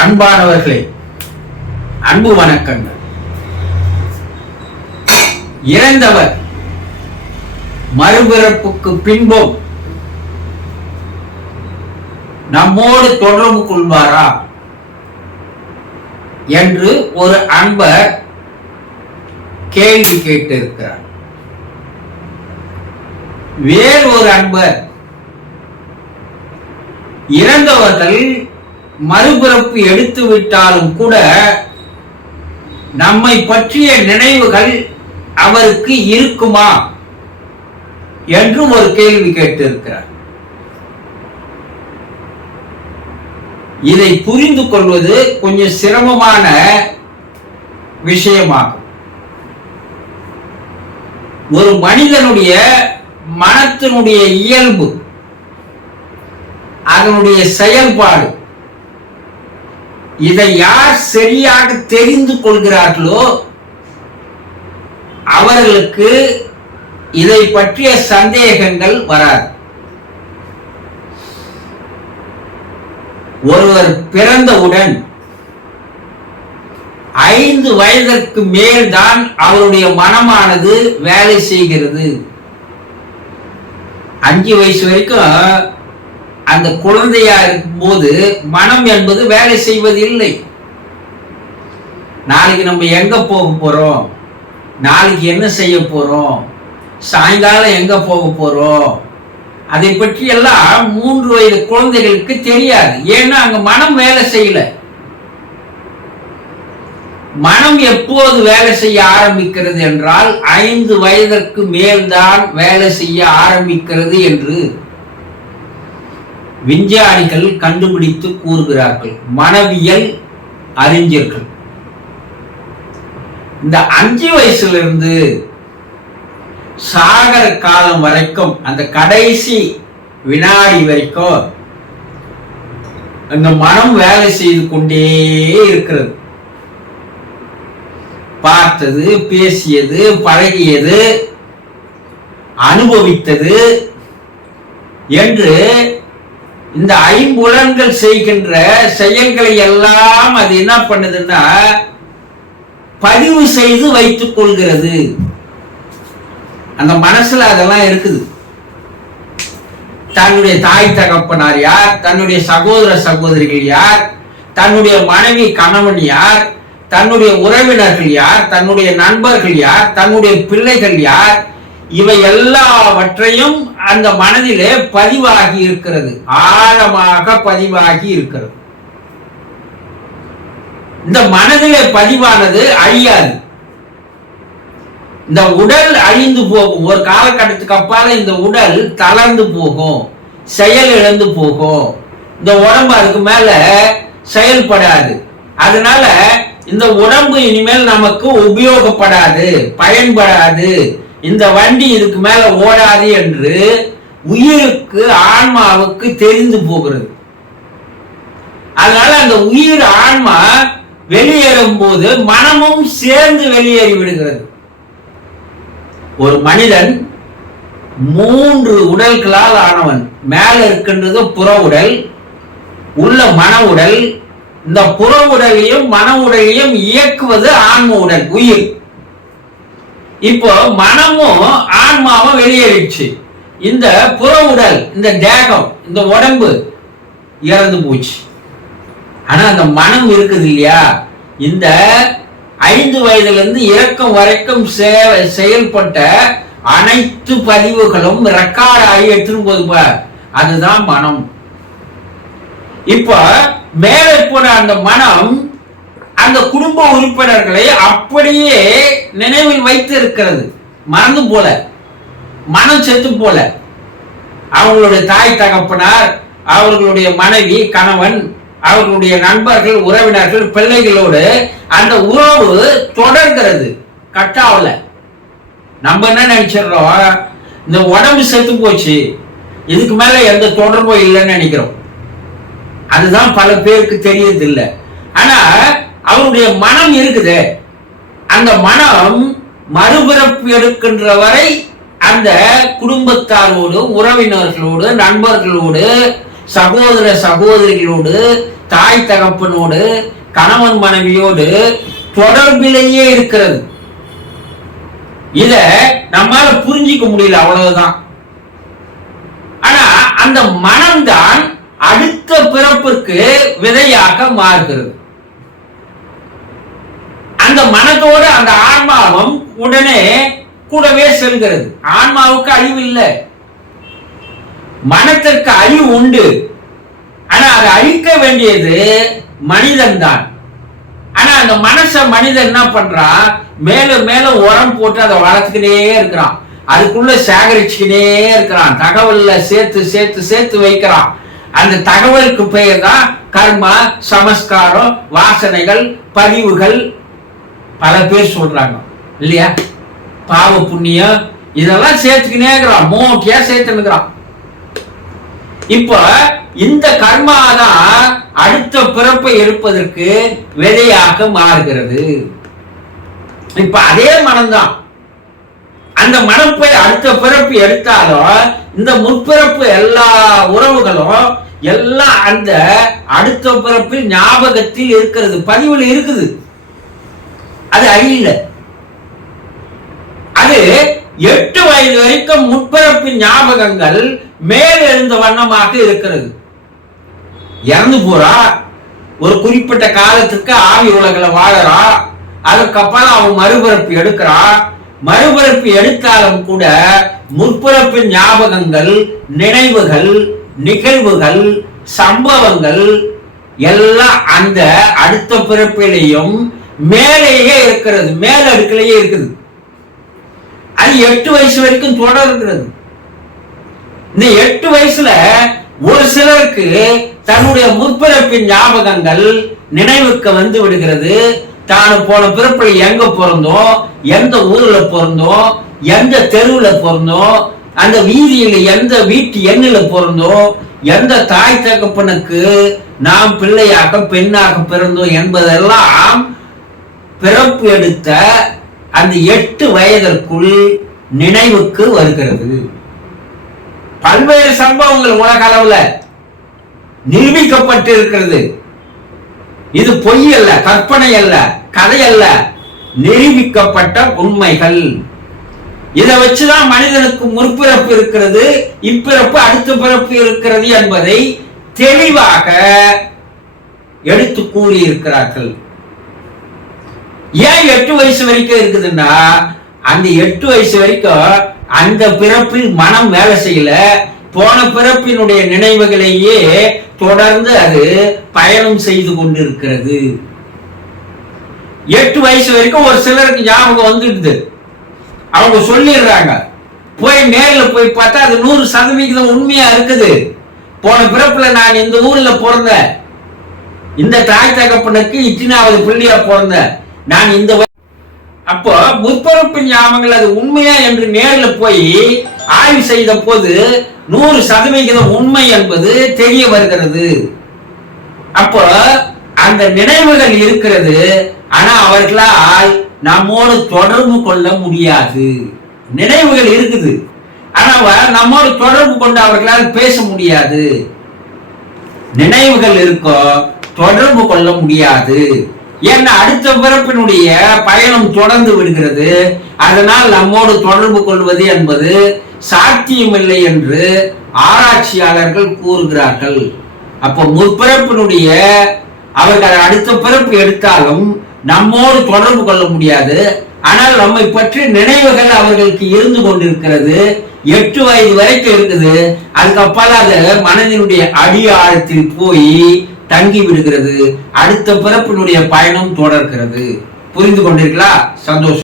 அன்பானவர்களே, அன்பு வணக்கங்கள். இறந்தவர் மறுபிறப்புக்கு பின்பும் நம்மோடு தொடர்பு கொள்வாரா என்று ஒரு அன்பர் கேள்வி கேட்டிருக்கிறார். வேறு ஒரு அன்பர், இறந்தவர்கள் மறுபிறப்பு எடுத்து விட்டாலும் கூட நம்மை பற்றிய நினைவுகள் அவருக்கு இருக்குமா என்று ஒரு கேள்வி கேட்டிருக்கிறார். இதை புரிந்து கொள்வது கொஞ்சம் சிரமமான விஷயமாகும். ஒரு மனிதனுடைய மனத்தினுடைய இயல்பு, அதனுடைய செயல்பாடு, இதை யார் சரியாக தெரிந்து கொள்கிறார்களோ அவர்களுக்கு இதை பற்றிய சந்தேகங்கள் வராது. ஒருவர் பிறந்தவுடன் 5 வயதிற்கு மேல்தான் அவருடைய மனமானது வேலை செய்கிறது. 5 வயசு வரைக்கும் அந்த குழந்தையா இருக்கும்போது மனம் என்பது வேலை செய்வதில்லை. நாளைக்கு நம்ம எங்க போக போறோம், நாளைக்கு என்ன செய்ய போறோம், சாயங்காலம் எங்க போக போறோம், அதை பற்றி எல்லாம் 3 வயது குழந்தைகளுக்கு தெரியாது. ஏன்னா அங்க மனம் வேலை செய்யல. மனம் எப்போது வேலை செய்ய ஆரம்பிக்கிறது என்றால் 5 வயதிற்கு மேல்தான் வேலை செய்ய ஆரம்பிக்கிறது என்று விஞ்ஞானிகள் கண்டுபிடித்து கூறுகிறார்கள், மனவியல் அறிஞர்கள். இந்த 5 வயசிலிருந்து சாகர காலம் வரைக்கும், அந்த கடைசி வினாடி வரைக்கும் அந்த மனம் வேலை செய்து கொண்டே இருக்கிறது. பார்த்தது, பேசியது, பழகியது, அனுபவித்தது என்று இந்த 5 புலன்கள் செய்கின்ற செயல்களை எல்லாம் அது என்ன பண்ணுதுன்னா பதிவு செய்து வைத்துக் கொள்கிறது. அந்த மனசுல அதெல்லாம் இருக்குது. தன்னுடைய தாய் தகப்பனார் யார், தன்னுடைய சகோதர சகோதரிகள் யார், தன்னுடைய மனைவி கணவன் யார், தன்னுடைய உறவினர்கள் யார், தன்னுடைய நண்பர்கள் யார், தன்னுடைய பிள்ளைகள் யார், இவை எல்லாவற்றையும் அந்த மனதிலே பதிவாகி இருக்கிறது, ஆழமாக பதிவாகி இருக்கிறது. இந்த மனதிலே பதிவானது அழியாது. இந்த உடல் அழிந்து போகும். ஒரு காலகட்டத்துக்கு அப்பால இந்த உடல் தளர்ந்து போகும், செயல் இழந்து போகும். இந்த உடம்பு அதுக்கு மேல செயல்படாது. அதனால இந்த உடம்பு இனிமேல் நமக்கு உபயோகப்படாது, பயன்படாது, இந்த வண்டி இதுக்கு மேல ஓடாது என்று உயிருக்கு, ஆன்மாவுக்கு தெரிந்து போகிறது. அதனால அந்த உயிர், ஆன்மா வெளியேறும் போது மனமும் சேர்ந்து வெளியேறி விடுகிறது. ஒரு மனிதன் 3 உடல்களால் ஆனவன். மேல இருக்கின்றது புற உடல், உள்ள மன உடல். இந்த புற உடலையும் மன உடலையும் இயக்குவது ஆன்ம உடல், உயிர். இப்போ மனமும் ஆன்மாவும் வெளியேறிடுச்சு. இந்த புற உடல், இந்த தேகம், இந்த உடம்பு இறந்து போச்சு. ஆனா அந்த மனம் இருக்குது இல்லையா, இந்த 5 வயதிலிருந்து இறக்கம் வரைக்கும் செயல்பட்ட அனைத்து பதிவுகளும் ரெக்கார்ட் ஆகி எடுத்துன்னு போது, அதுதான் மனம். இப்ப மேலே போன அந்த மனம் அந்த குடும்ப உறுப்பினர்களை அப்படியே நினைவில் வைத்து இருக்கிறது. மறந்து போல, மனம் செத்து போல. அவங்களுடைய தாய் தகப்பனார், அவர்களுடைய மனைவி கணவன், அவர்களுடைய நண்பர்கள், உறவினர்கள், பிள்ளைகளோடு அந்த உறவு தொடர்கிறது, கட்டாவல. நம்ம என்ன நினைச்சிடறோம், இந்த உடம்பு செத்து போச்சு, இதுக்கு மேல எந்த தொடர்பும் இல்லைன்னு நினைக்கிறோம். அதுதான் பல பேருக்கு தெரியறது இல்லை. ஆனா அவருடைய மனம் இருக்குது. அந்த மனம் மறுபிறப்பு எடுக்கின்ற வரை அந்த குடும்பத்தாரோடு, உறவினர்களோடு, நண்பர்களோடு, சகோதர சகோதரிகளோடு, தாய் தகப்பனோடு கணவன் மனைவியோடு தொடர்பிலேயே இருக்கிறது. இத நம்மால புரிஞ்சிக்க முடியல, அவ்வளவுதான். ஆனா அந்த மனம்தான் அடுத்த பிறப்பிற்கு விதையாக மாறுகிறது. அந்த மனதோடு அந்த ஆன்மாவும் உடனே கூடவே செல்கிறது. ஆன்மாவுக்கு அழிவு இல்லை, மனத்திற்கு அழிவு உண்டு. ஆனா அதை அழிக்க வேண்டியது மனிதன் தான். ஆனா அந்த மனச மனிதன் என்ன பண்றான், மேலும் மேலும் உரம் போட்டு அதை வளர்த்துக்கிட்டே இருக்கிறான், அதுக்குள்ள சேகரிச்சுக்கிட்டே இருக்கிறான், தகவல்ல சேர்த்து சேர்த்து சேர்த்து வைக்கிறான். அந்த தகவலுக்கு பெயர் தான் கர்மா, சமஸ்காரம், வாசனைகள், பதிவுகள். பல பேர் சொல்றாங்க இல்லையா, பாவ புண்ணியம் இதெல்லாம் சேர்த்துக்கினே இருக்கிறான், மோட்டியா சேர்த்துக்கிறான். இப்ப இந்த கர்மா தான் அடுத்த பிறப்பை எடுப்பதற்கு விதையாக மாறுகிறது. இப்ப அதே மனம்தான், அந்த மனப்பை அடுத்த பிறப்பு எடுத்தாலும் இந்த முற்பிறப்பு எல்லா உறவுகளும் எல்லாம் அந்த அடுத்த பிறப்பில் ஞாபகத்தில் இருக்கிறது, பதிவில் இருக்குது. அது அழியல. அது 8 வயது வரைக்கும் முற்பிறப்பின் ஞாபகங்கள் மேல் எழுந்த வண்ணமாக இருக்கிறது. இறந்து போறா, ஒரு குறிப்பிட்ட காலத்துக்கு ஆவி உலகில வாழறா, அதுக்கப்புறம் அவன் மறுபிறப்பு எடுக்கிறா. மறுபிறப்பு எடுத்தாலும் கூட முற்பிறப்பின் ஞாபகங்கள், நினைவுகள், நிகழ்வுகள், சம்பவங்கள் எல்லாம் அந்த அடுத்த பிறப்பிலேயும் மேலேயே இருக்கிறது, மேல் அடுக்கிலேயே இருக்குது. அது 8 வயசு வரைக்கும் தொடர்கிறது. இந்த 8 வயசுல ஒரு சிலருக்கு தன்னுடைய முற்பிறப்பின் ஞாபகங்கள் நினைவுக்கு வந்து விடுகிறது. தான் போன பிறப்பில் எங்க பிறந்தோம், எந்த ஊர்ல பிறந்தோம், எந்த தெருவுல பிறந்தோம், அந்த வீதியில எந்த வீட்டு எண்ணில பிறந்தோம், எந்த தாய் தகப்பனுக்கு நாம் பிள்ளையாக பெண்ணாக பிறந்தோம் என்பதெல்லாம் பிறப்பு எடுத்த அந்த 8 வயதிற்குள் நினைவுக்கு வருகிறது. பல்வேறு சம்பவங்கள் உலக அளவுல நிரூபிக்கப்பட்டு இருக்கிறது. இது பொய் அல்ல, கற்பனை அல்ல, கதை அல்ல, நிரூபிக்கப்பட்ட உண்மைகள். இதை வச்சுதான் மனிதனுக்கு முற்பிறப்பு இருக்கிறது, இப்பிறப்பு அடுத்த பிறப்பு இருக்கிறது என்பதை தெளிவாக எடுத்து கூறி இருக்கிறார்கள். ஏன் 8 வயசு வரைக்கும் இருக்குதுன்னா, அந்த 8 வயசு வரைக்கும் அந்த பிறப்பில் மனம் வேலை செய்யல, போன பிறப்பினுடைய நினைவுகளையே தொடர்ந்து அது பயணம் செய்து கொண்டிருக்கிறது. 8 வயசு வரைக்கும் ஒரு சிலருக்கு ஞாபகம் வந்துடுது, அவங்க சொல்லிடுறாங்க. போய் நேர்ல போய் பார்த்தா அது 100% உண்மையா இருக்குது. போன பிறப்புல நான் இந்த ஊர்ல பிறந்தேன், இந்த தாய் தகப்பனுக்கு இத்தனாவது பிள்ளையா பிறந்தேன், நான் இந்த அப்போ முற்பிறப்பு ஞாபகங்கள் அது உண்மையா என்று நேர்ல போய் ஆய்வு செய்த போது 100% உண்மை என்பது தெரிய வருகிறது. அப்போ அந்த நினைவுகள் இருக்கிறது, ஆனா அவர்களால் நம்மோடு தொடர்பு கொள்ள முடியாது. நினைவுகள் இருக்குது, ஆனா நம்மோடு தொடர்பு கொண்டு அவர்களால் பேச முடியாது. நினைவுகள் இருக்கோ, தொடர்பு கொள்ள முடியாது. ஏன்னா அடுத்த பிறப்பினுடைய பயணம் தொடர்ந்து விடுகிறது. அதனால் நம்மோடு தொடர்பு கொள்வது என்பது சாத்தியமில்லை என்று ஆராய்ச்சியாளர்கள் கூறுகிறார்கள். அப்போ முற்பிறப்பினுடைய அவர்கள் அடுத்த பிறப்பு எடுத்தாலும் நம்மோடு தொடர்பு கொள்ள முடியாது. ஆனால் நம்மை பற்றி நினைவுகள் அவர்களுக்கு இருந்து கொண்டிருக்கிறது. 8 வயது வரைக்கும் இருக்குது. அதுக்கப்புறம் அது மனதினுடைய அடி ஆழத்தில் போய் தங்கி விடுகிறது. அடுத்த பிறப்பினுடைய பயணம் தொடர்கிறது. புரிந்து கொண்டிருக்கலாம்? சந்தோஷம்.